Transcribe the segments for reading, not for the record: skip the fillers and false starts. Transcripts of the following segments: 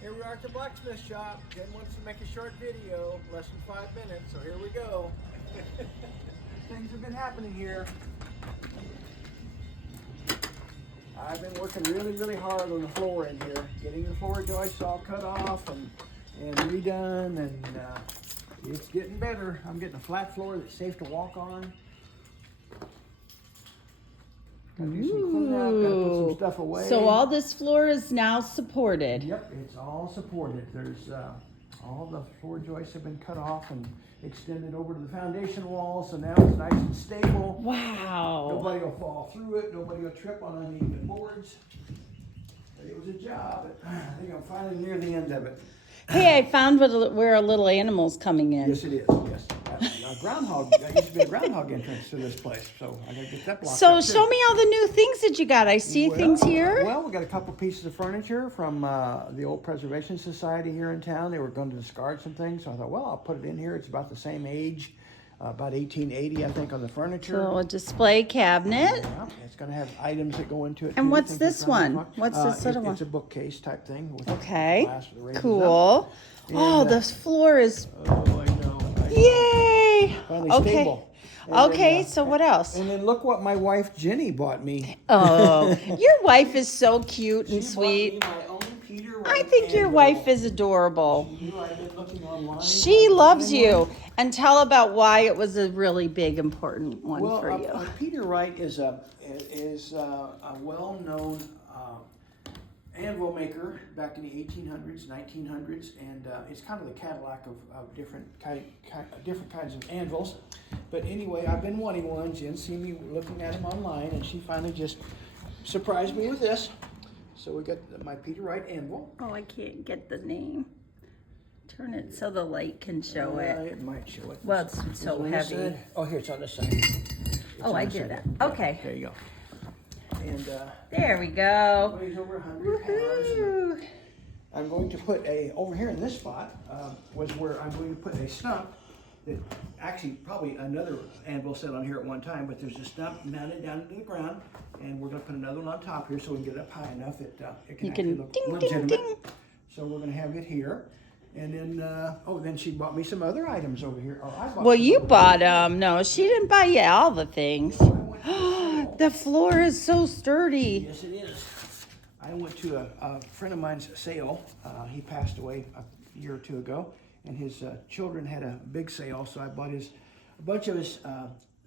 Here we are at the Blacksmith Shop. Jen wants to make a short video, less than 5 minutes, so here we go. Things have been happening here. I've been working really hard on the floor in here, getting the floor joists all cut off and redone, and it's getting better. I'm getting a flat floor that's safe to walk on. Gotta do some cleanup, gotta put some stuff away. So all this floor is now supported. Yep, it's all supported. There's all the floor joists have been cut off and extended over to the foundation wall, so now it's nice and stable. Wow. Nobody will fall through it. Nobody will trip on uneven boards. But it was a job. I think I'm finally near the end of it. Hey, I found where a little animal's coming in. Yes, it is. Yes. Groundhog. That used to be a groundhog entrance to this place, so I gotta get that blocked So up, show too. me all the new things that you got. I see things here. Well, we got a couple pieces of furniture from the Old Preservation Society here in town. They were going to discard some things, so I thought, well, I'll put it in here. It's about the same age, about 1880, I think, on the furniture. So a display cabinet. Yeah, it's going to have items that go into it. And too. what's Things this that come one? in the box. What's this little one? It's a bookcase type thing. With Okay. glass that raises Cool. up. Oh, And, the floor is. Oh, I know. Yay! Finally Okay. stable. And Okay, then, so what else? And then look what my wife Jenny bought me. Oh, your wife is so cute and She sweet. bought me my own Peter I Wright think your anvil. wife is adorable. She knew I'd been looking online. She for loves one. you. And tell about why it was a really big, important one Well, for you. Peter Wright is a well-known anvil maker back in the 1800s, 1900s, and it's kind of the Cadillac of different kinds of anvils. But anyway, I've been wanting one. Jen seen me looking at them online, and she finally just surprised me with this. So we got my Peter Wright anvil. Oh, I can't get the name. Turn it so the light can show it. It might show it. Well, it's Is so it on this heavy. side? Oh, here, it's on this side. It's Oh, on I this did side. that. Okay. There you go. And There we go. weighs over 100 pounds. Woohoo. I'm going to put over here in this spot, was where I'm going to put a stump that actually probably another anvil set on here at one time, but there's a stump mounted down into the ground, and we're going to put another one on top here so we can get it up high enough that it can You actually can look ding, ding, legitimate. ding. So we're going to have it here. And then, then she bought me some other items over here. Or I bought Well, some you other bought items. No, she didn't buy you all the things. I went to a The floor is so sturdy. Yes, it is. I went to a friend of mine's sale. He passed away a year or two ago, and his children had a big sale, so I bought a bunch of his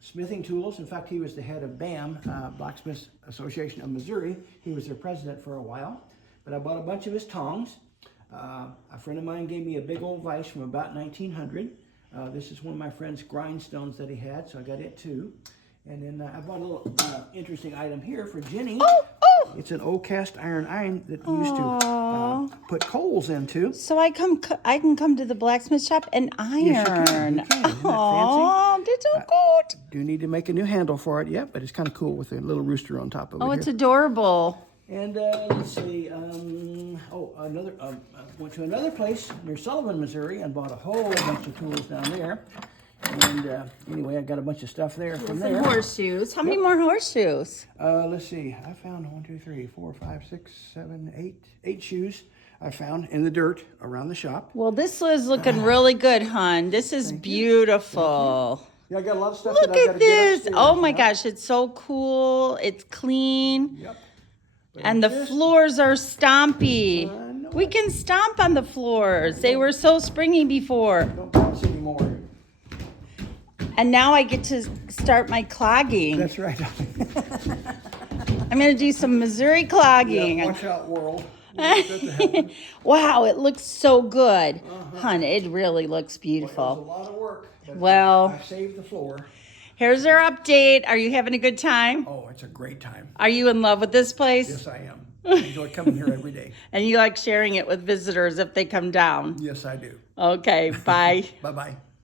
smithing tools. In fact, he was the head of BAM, Blacksmith Association of Missouri. He was their president for a while. But I bought a bunch of his tongs. A friend of mine gave me a big old vise from about 1900. This is one of my friend's grindstones that he had, so I got it too. And then I bought a little interesting item here for Jenny. Oh! It's an old cast iron that he used to put coals into. So I can come to the blacksmith shop and iron. Yes, you can. You can. Isn't that fancy? Oh, that's so good. Do need to make a new handle for it yet, but it's kind of cool with a little rooster on top of it. Oh, here. it's adorable. And let's see. I went to another place near Sullivan, Missouri, and bought a whole bunch of tools down there. And anyway, I got a bunch of stuff there from there. Some horseshoes. How many more horseshoes? Let's see. I found 8 shoes. I found in the dirt around the shop. Well, this is looking really good, hon. This is beautiful. Yeah, I got a lot of stuff. Look that I at gotta this. Get upstairs, Oh my you know? gosh, it's so cool. It's clean. Yep. But And the just- floors are stompy. I know We it. can stomp on the floors. They were so springy before. Don't bounce anymore. And now I get to start my clogging. That's right. I'm going to do some Missouri clogging. Yeah, watch out, world. We don't want that to happen. Wow, it looks so good. Hun, it really looks It was a beautiful. lot of work. But Well- I saved the floor. Here's our update. Are you having a good time? Oh, it's a great time. Are you in love with this place? Yes, I am. I enjoy coming here every day. And you like sharing it with visitors if they come down? Yes, I do. Okay, bye. Bye-bye.